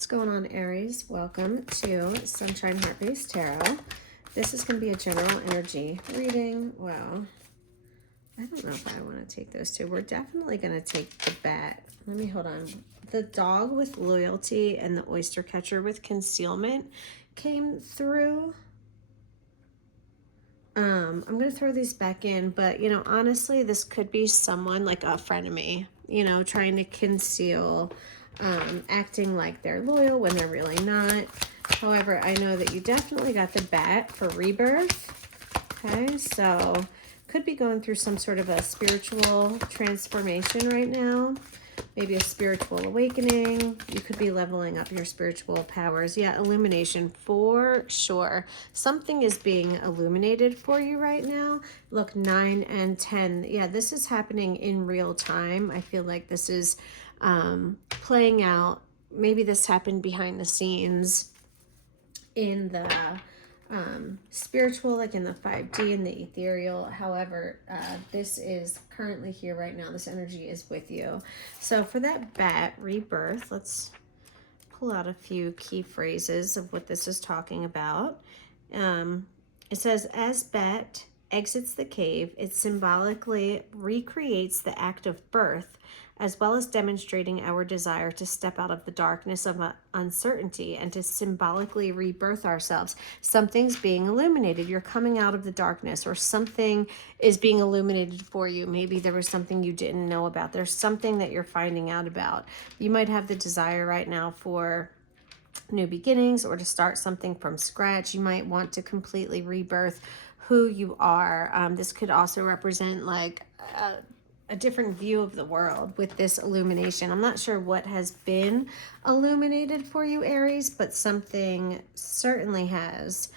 What's going on, Aries? Welcome to Sunshine Heart Base Tarot. This is going to be a general energy reading. Well, I don't know if I want to take those two. We're definitely going to take the bat. Let me hold on. The dog with loyalty and the oyster catcher with concealment came through. I'm going to throw these back in, but, honestly, this could be someone like a frenemy, trying to conceal, acting like they're loyal when they're really not. However, I know that you definitely got the bat for rebirth. Okay, so could be going through some sort of a spiritual transformation right now. Maybe a spiritual awakening. You could be leveling up your spiritual powers. Yeah, illumination for sure. Something is being illuminated for you right now. Look, 9 and 10. Yeah, this is happening in real time. I feel like this is playing out. Maybe this happened behind the scenes in the spiritual, like in the 5D and the ethereal. However, this is currently here right now. This energy is with you. So for that bat rebirth, let's pull out a few key phrases of what this is talking about. It says, as bat exits the cave, it symbolically recreates the act of birth, as well as demonstrating our desire to step out of the darkness of uncertainty and to symbolically rebirth ourselves. Something's being illuminated. You're coming out of the darkness, or something is being illuminated for you. Maybe there was something you didn't know about. There's something that you're finding out about. You might have the desire right now for new beginnings or to start something from scratch. You might want to completely rebirth who you are. This could also represent like a different view of the world with this illumination. I'm not sure what has been illuminated for you, Aries, but something certainly has.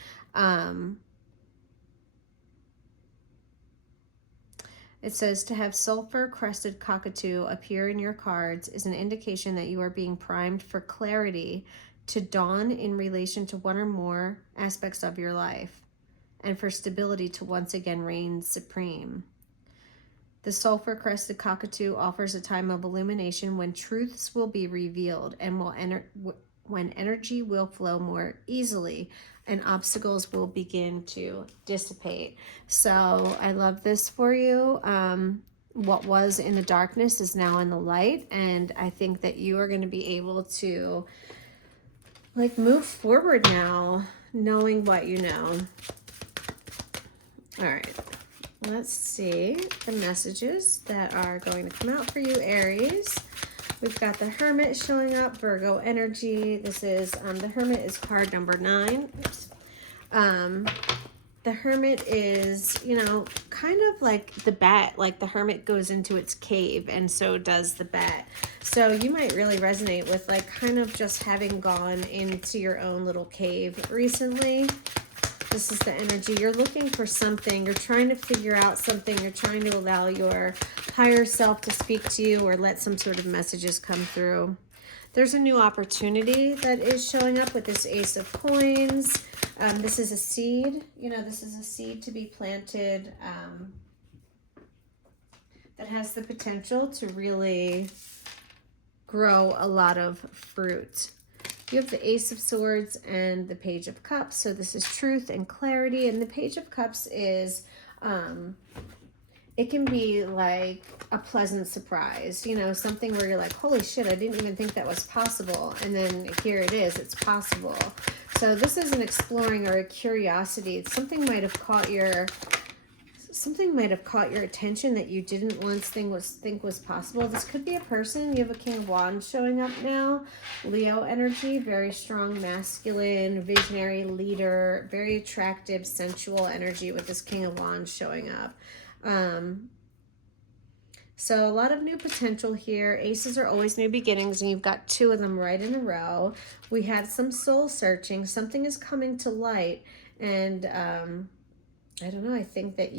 It says, to have sulfur-crested cockatoo appear in your cards is an indication that you are being primed for clarity to dawn in relation to one or more aspects of your life, and for stability to once again reign supreme. The sulfur-crested cockatoo offers a time of illumination when truths will be revealed and when energy will flow more easily and obstacles will begin to dissipate. So I love this for you. What was in the darkness is now in the light, and I think that you are going to be able to like move forward now, knowing what you know. All right. Let's see the messages that are going to come out for you, Aries. We've got the Hermit showing up, Virgo energy. This is, the Hermit is card number 9. Oops. The Hermit is, kind of like the bat, like the Hermit goes into its cave and so does the bat. So you might really resonate with like kind of just having gone into your own little cave recently. This is the energy. You're looking for something. You're trying to figure out something. You're trying to allow your higher self to speak to you or let some sort of messages come through. There's a new opportunity that is showing up with this Ace of Coins. This is a seed. This is a seed to be planted that has the potential to really grow a lot of fruit. You have the Ace of Swords and the Page of Cups. So this is truth and clarity. And the Page of Cups is, it can be like a pleasant surprise, something where you're like, holy shit, I didn't even think that was possible. And then here it is, it's possible. So this is an exploring or a curiosity. Something might have caught your attention that you didn't once think was possible. This could be a person. You have a King of Wands showing up now. Leo energy, very strong, masculine, visionary, leader, very attractive, sensual energy with this King of Wands showing up. So a lot of new potential here. Aces are always new beginnings, and you've got 2 of them right in a row. We had some soul searching. Something is coming to light, and I don't know, I think that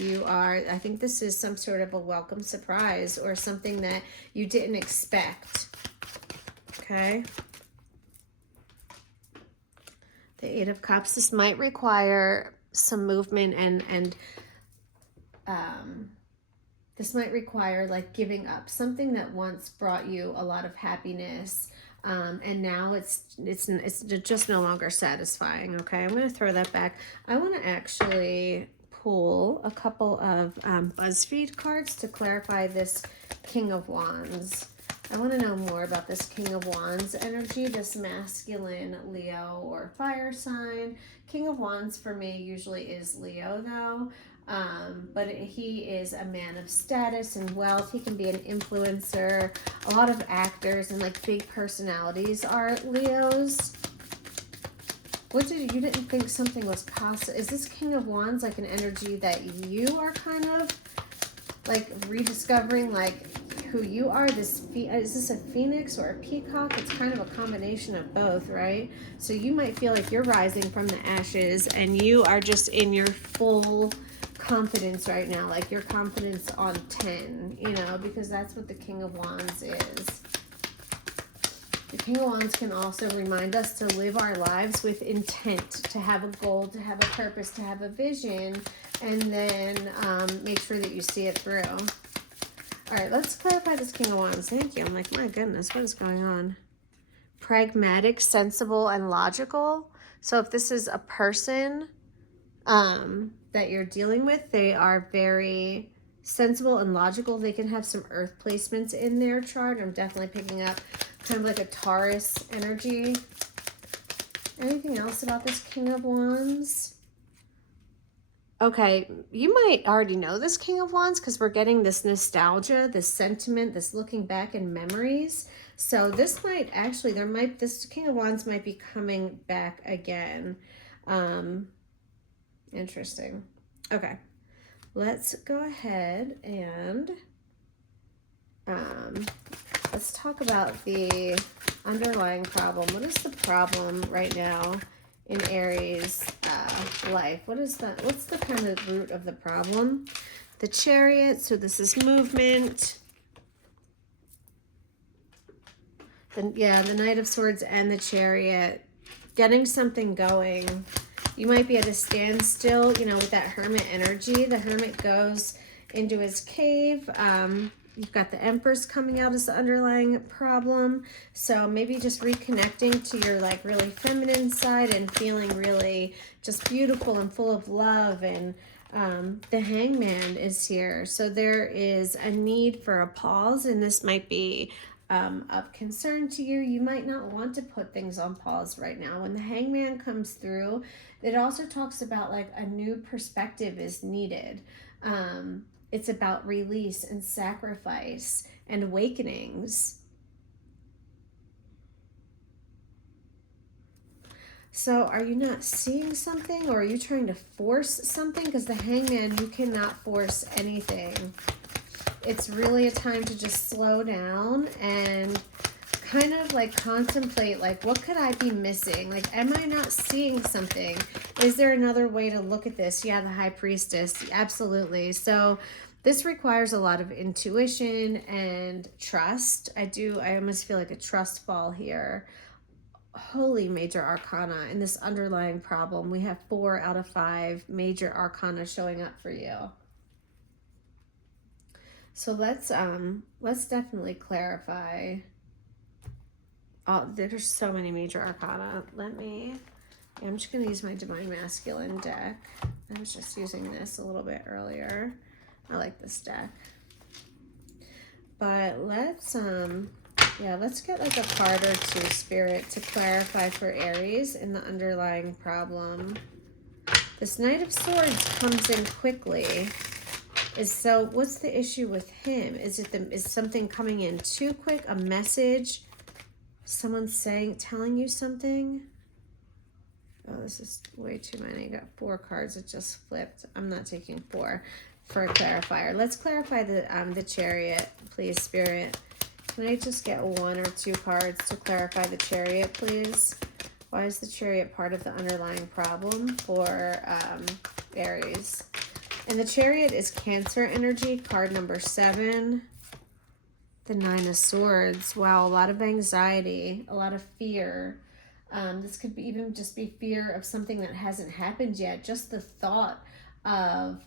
I think this is some sort of a welcome surprise or something that you didn't expect. Okay. The 8 of Cups, this might require some movement and this might require like giving up something that once brought you a lot of happiness. And now it's just no longer satisfying. Okay, I'm going to throw that back. I want to actually pull a couple of BuzzFeed cards to clarify this King of Wands. I want to know more about this King of Wands energy, this masculine Leo or fire sign. King of Wands for me usually is Leo though. But he is a man of status and wealth. He can be an influencer. A lot of actors and like big personalities are Leos. You didn't think something was possible? Is this King of Wands like an energy that you are kind of like rediscovering, like who you are? Is this a phoenix or a peacock? It's kind of a combination of both, right? So you might feel like you're rising from the ashes and you are just in your full confidence right now, like your confidence on 10, you know, because that's what the King of Wands is. The King of Wands can also remind us to live our lives with intent, to have a goal, to have a purpose, to have a vision, and then make sure that you see it through. All right, let's clarify this King of Wands. Thank you. I'm like, my goodness, what is going on? Pragmatic, sensible, and logical. So if this is a person that you're dealing with, they are very sensible and logical. They can have some earth placements in their chart. I'm definitely picking up kind of like a Taurus energy. Anything else about this King of Wands? Okay, you might already know this King of Wands because we're getting this nostalgia, this sentiment, this looking back in memories. So this might actually, this King of Wands might be coming back again. Interesting. Okay, let's go ahead and let's talk about the underlying problem. What is the problem right now in Aries life? What's the kind of root of the problem? The Chariot, so this is movement. The Knight of Swords and the Chariot. Getting something going. You might be at a standstill, you know, with that Hermit energy. The Hermit goes into his cave. You've got the Empress coming out as the underlying problem. So maybe just reconnecting to your like really feminine side and feeling really just beautiful and full of love. And the Hangman is here. So there is a need for a pause, and this might be of concern to you. You might not want to put things on pause right now. When the Hangman comes through, it also talks about like a new perspective is needed. It's about release and sacrifice and awakenings. So are you not seeing something, or are you trying to force something? Because the Hangman, you cannot force anything. It's really a time to just slow down and kind of like contemplate, like, what could I be missing? Like, am I not seeing something? Is there another way to look at this? Yeah, the High Priestess, absolutely. So this requires a lot of intuition and trust. I almost feel like a trust fall here. Holy major arcana in this underlying problem. We have 4 out of 5 major arcana showing up for you. So let's definitely clarify. Oh, there's so many major arcana. I'm just gonna use my Divine Masculine deck. I was just using this a little bit earlier. I like this deck. But let's get like a card or two, Spirit, to clarify for Aries in the underlying problem. This Knight of Swords comes in quickly. So what's the issue with him? Is something coming in too quick? A message? Someone telling you something? Oh, this is way too many. I got 4 cards. It just flipped. I'm not taking 4 for a clarifier. Let's clarify the Chariot, please, Spirit. Can I just get 1 or 2 cards to clarify the Chariot, please? Why is the Chariot part of the underlying problem for Aries? And the Chariot is Cancer energy, card number 7. The 9 of Swords. Wow, a lot of anxiety, a lot of fear. This could even just be fear of something that hasn't happened yet. Just the thought of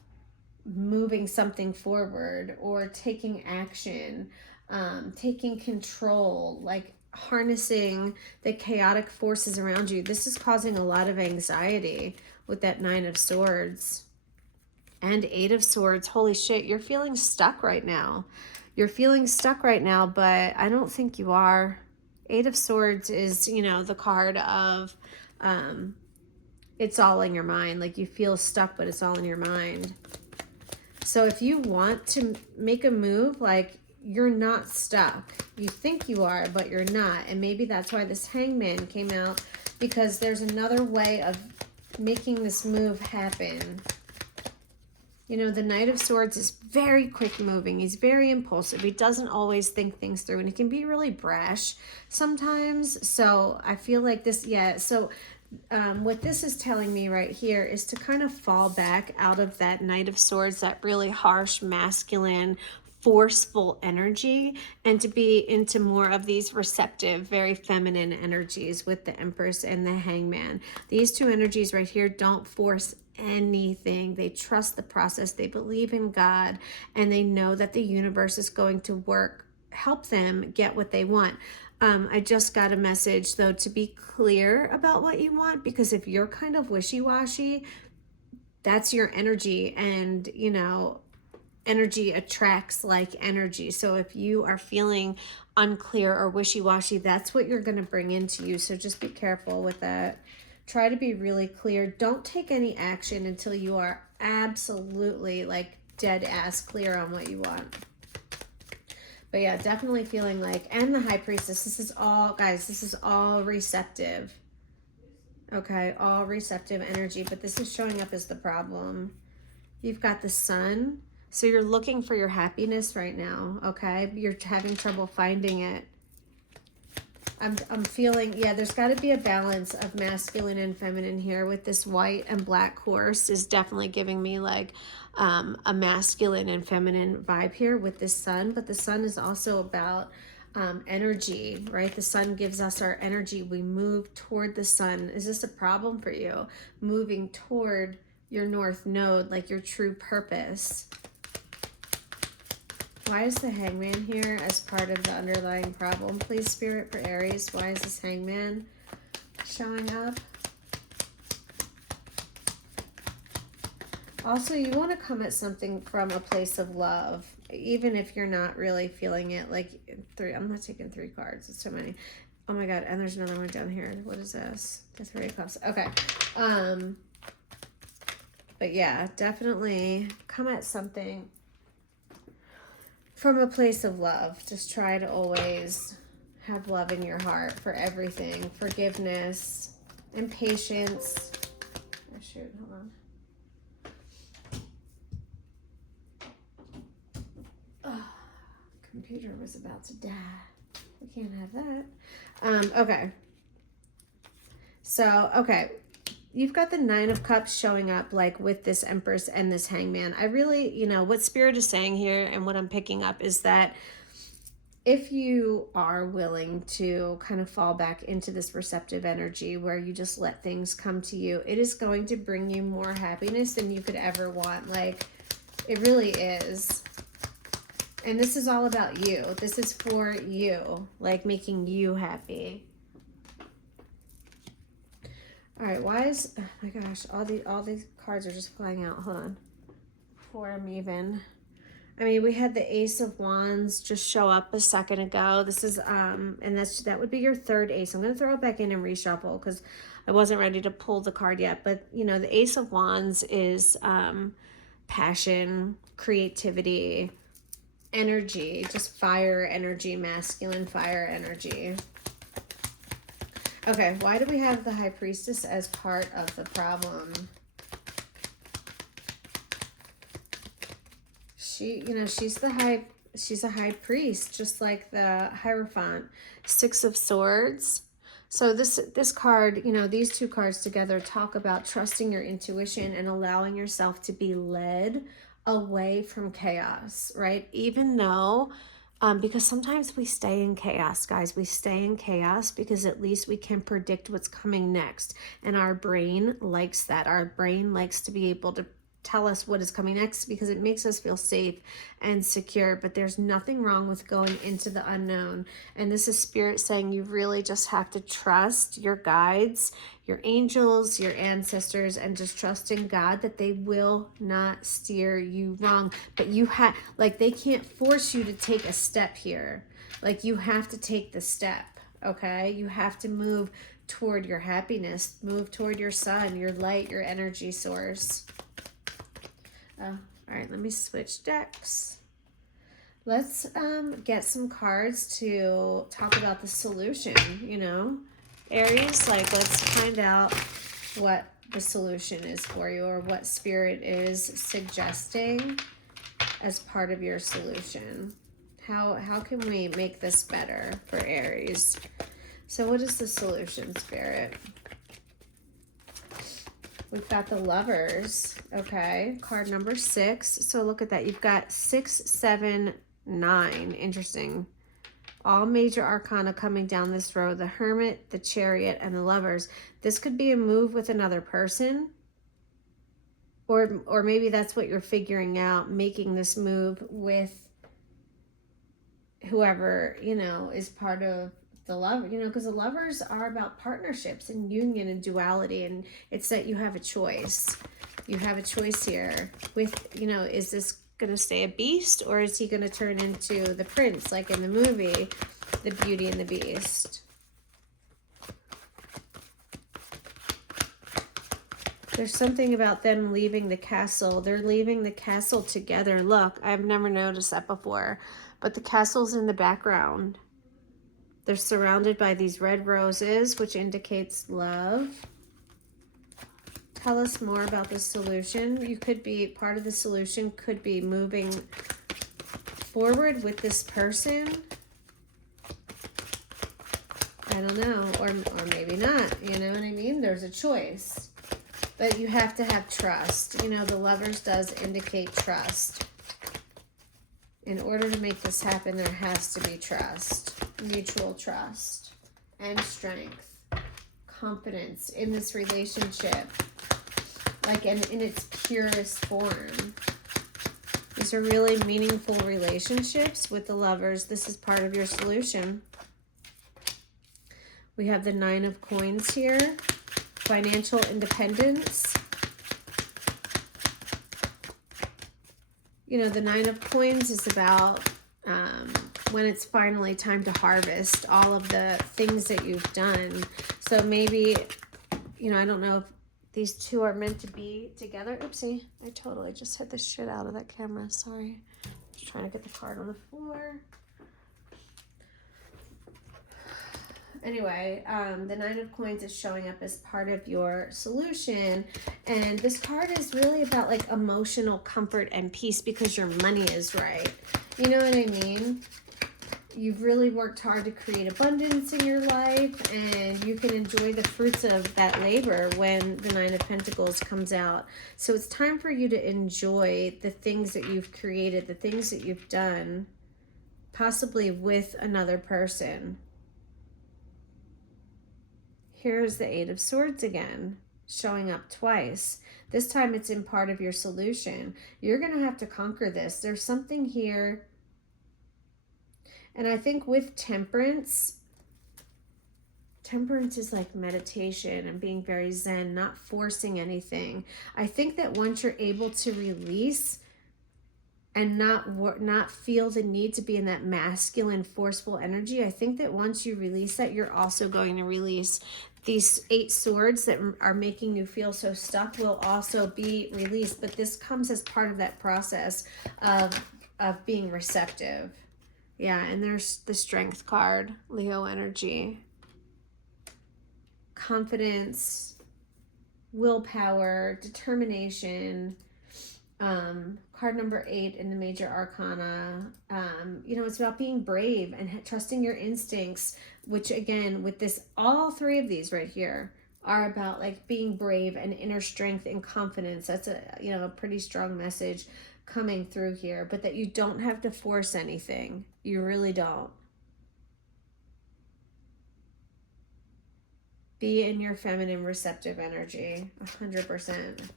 moving something forward or taking action, taking control, like harnessing the chaotic forces around you. This is causing a lot of anxiety with that Nine of Swords and Eight of Swords. Holy shit, you're feeling stuck right now. You're feeling stuck right now, but I don't think you are. Eight of Swords is, you know, the card of it's all in your mind. Like, you feel stuck, but it's all in your mind. So if you want to make a move, like, you're not stuck. You think you are, but you're not. And maybe that's why this Hangman came out, because there's another way of making this move happen. You know, the Knight of Swords is very quick moving. He's very impulsive. He doesn't always think things through, and he can be really brash sometimes. So I feel like this, yeah. So what this is telling me right here is to kind of fall back out of that Knight of Swords, that really harsh, masculine, forceful energy, and to be into more of these receptive, very feminine energies with the Empress and the Hangman. These two energies right here don't force anything. They trust the process. They believe in God, and they know that the universe is going to help them get what they want. I just got a message, though, to be clear about what you want, because if you're kind of wishy-washy, that's your energy, and, you know, energy attracts like energy. So if you are feeling unclear or wishy-washy, that's what you're going to bring into you. So just be careful with that. Try to be really clear. Don't take any action until you are absolutely, like, dead ass clear on what you want. But yeah, definitely feeling like, and the High Priestess, this is all, guys, this is all receptive. Okay, all receptive energy, but this is showing up as the problem. You've got the Sun, so you're looking for your happiness right now, okay? You're having trouble finding it. I'm feeling, yeah, there's got to be a balance of masculine and feminine here. With this white and black horse is definitely giving me like a masculine and feminine vibe here with this Sun. But the Sun is also about energy, right? The Sun gives us our energy. We move toward the Sun. Is this a problem for you? Moving toward your North Node, like your true purpose. Why is the Hangman here as part of the underlying problem? Please, Spirit, for Aries. Why is this Hangman showing up? Also, you want to come at something from a place of love, even if you're not really feeling it. Like, I'm not taking 3 cards. It's so many. Oh my God. And there's another one down here. What is this? The 3 of Cups. Okay. But yeah, definitely come at something from a place of love. Just try to always have love in your heart for everything. Forgiveness and patience. Oh shoot, hold on. Oh, computer was about to die. We can't have that. Okay. So, okay. You've got the 9 of Cups showing up, like, with this Empress and this Hangman. I really, you know, what Spirit is saying here and what I'm picking up is that if you are willing to kind of fall back into this receptive energy where you just let things come to you, it is going to bring you more happiness than you could ever want. Like, it really is. And this is all about you. This is for you, like making you happy. All right, why is, oh my gosh, all these cards are just flying out. Hold on. Before I'm even, I mean, we had the Ace of Wands just show up a second ago. This is, and that would be your 3rd ace. I'm going to throw it back in and reshuffle because I wasn't ready to pull the card yet. But, you know, the Ace of Wands is passion, creativity, energy, just fire energy, masculine fire energy. Okay, why do we have the High Priestess as part of the problem? She, you know, she's a high priest, just like the Hierophant. 6 of Swords. So this card, you know, these 2 cards together talk about trusting your intuition and allowing yourself to be led away from chaos, right? Even though because sometimes we stay in chaos, guys. We stay in chaos because at least we can predict what's coming next. And our brain likes that. Our brain likes to be able to tell us what is coming next because it makes us feel safe and secure. But there's nothing wrong with going into the unknown. And this is Spirit saying you really just have to trust your guides, your angels, your ancestors, and just trust in God that they will not steer you wrong. But you have, like, they can't force you to take a step here. Like, you have to take the step, okay? You have to move toward your happiness, move toward your sun, your light, your energy source. Oh, all right, let me switch decks. Let's get some cards to talk about the solution, you know? Aries, like, let's find out what the solution is for you, or what Spirit is suggesting as part of your solution. How can we make this better for Aries? So what is the solution, Spirit? We've got the Lovers, okay? Card number 6. So look at that. You've got 6, 7, 9. Interesting. All major arcana coming down this road. The Hermit, the Chariot, and the Lovers. This could be a move with another person. Or maybe that's what you're figuring out, making this move with whoever, you know, is part of the love, you know, because the Lovers are about partnerships and union and duality, and it's that you have a choice. You have a choice here with, you know, is this going to stay a beast, or is he going to turn into the prince, like in the movie, The Beauty and the Beast? There's something about them leaving the castle. They're leaving the castle together. Look, I've never noticed that before, but the castle's in the background. They're surrounded by these red roses, which indicates love. Tell us more about the solution. You could be, part of the solution could be moving forward with this person. I don't know, or maybe not, you know what I mean? There's a choice. But you have to have trust. You know, the Lovers does indicate trust. In order to make this happen, there has to be trust. Mutual trust and strength, confidence in this relationship, like in its purest form. These are really meaningful relationships with the Lovers. This is part of your solution. We have the 9 of Coins here, financial independence. You know, the 9 of Coins is about when it's finally time to harvest all of the things that you've done. So maybe, you know, I don't know if these two are meant to be together. Oopsie, I totally just hit the shit out of that camera. Sorry. Just trying to get the card on the floor. Anyway, the 9 of Coins is showing up as part of your solution. And this card is really about like emotional comfort and peace because your money is right. You know what I mean? You've really worked hard to create abundance in your life, and you can enjoy the fruits of that labor when the 9 of Pentacles comes out. So it's time for you to enjoy the things that you've created, the things that you've done, possibly with another person. Here's the 8 of Swords again, showing up twice. This time it's in part of your solution. You're going to have to conquer this. There's something here. And I think with temperance is like meditation and being very zen, not forcing anything. I think that once you're able to release and not feel the need to be in that masculine, forceful energy, I think that once you release that, you're also going to release these 8 swords that are making you feel so stuck will also be released. But this comes as part of that process of being receptive. Yeah, and there's the Strength card, Leo energy. Confidence, willpower, determination. Card number 8 in the major arcana. You know, it's about being brave and trusting your instincts, which again, with this, all 3 of these right here are about like being brave and inner strength and confidence. That's a, you know, a pretty strong message coming through here, but that you don't have to force anything. You really don't. Be in your feminine receptive energy, 100%.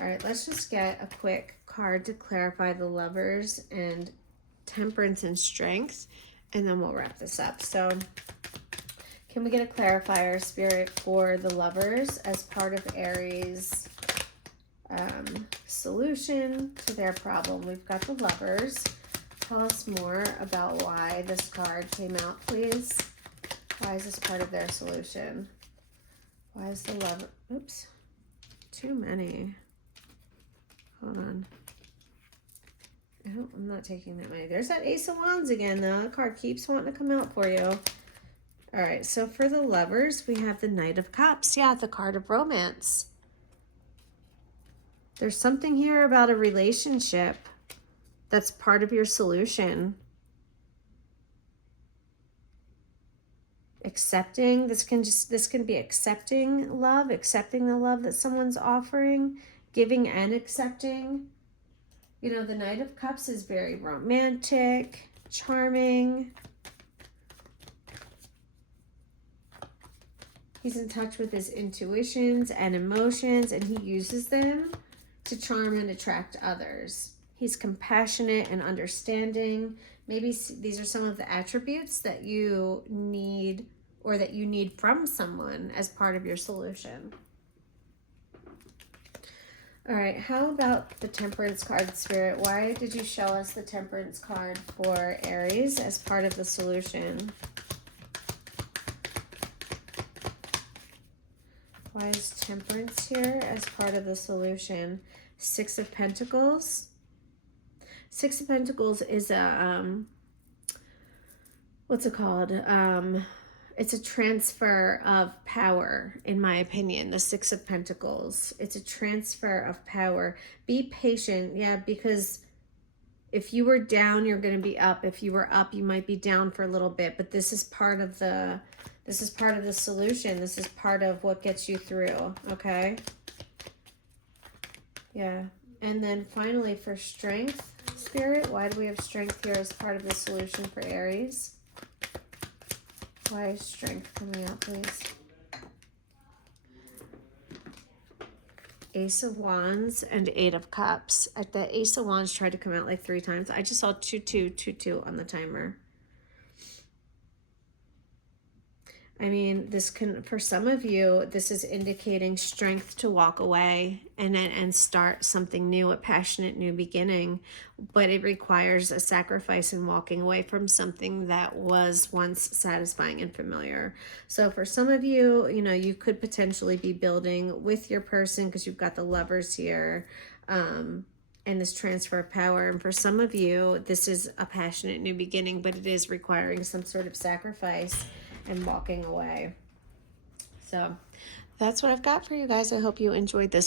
All right, let's just get a quick card to clarify the Lovers and Temperance and Strength, and then we'll wrap this up. So can we get a clarifier, Spirit, for the Lovers as part of Aries' solution to their problem? We've got the Lovers. Tell us more about why this card came out, please. Why is this part of their solution? Why is the Lover... Oops. Too many. Hold on. I'm not taking that many. There's that Ace of Wands again, though. The card keeps wanting to come out for you. All right, so for the Lovers, we have the Knight of Cups. Yeah, the card of romance. There's something here about a relationship that's part of your solution. Accepting, this can be accepting love, accepting the love that someone's offering, giving and accepting. You know, the Knight of Cups is very romantic, charming. He's in touch with his intuitions and emotions, and he uses them to charm and attract others. He's compassionate and understanding. Maybe these are some of the attributes that you need, or that you need from someone as part of your solution. All right, how about the Temperance card, Spirit? Why did you show us the Temperance card for Aries as part of the solution? Why is Temperance here as part of the solution? Six of Pentacles. Six of Pentacles is a, what's it called? It's a transfer of power, in my opinion, the Six of Pentacles. It's a transfer of power. Be patient, yeah, because if you were down, you're going to be up. If you were up, you might be down for a little bit, but this is part of the solution. This is part of what gets you through, okay? Yeah. And then finally for Strength, Spirit, why do we have Strength here as part of the solution for Aries? Why is Strength coming out, please? Ace of Wands and Eight of Cups. The Ace of Wands tried to come out like 3 times. I just saw 2, 2, 2, 2 on the timer. I mean, this can, for some of you, this is indicating strength to walk away and start something new, a passionate new beginning. But it requires a sacrifice in walking away from something that was once satisfying and familiar. So for some of you, you know, you could potentially be building with your person because you've got the Lovers here, and this transfer of power. And for some of you, this is a passionate new beginning, but it is requiring some sort of sacrifice and walking away. So that's what I've got for you guys. I hope you enjoyed this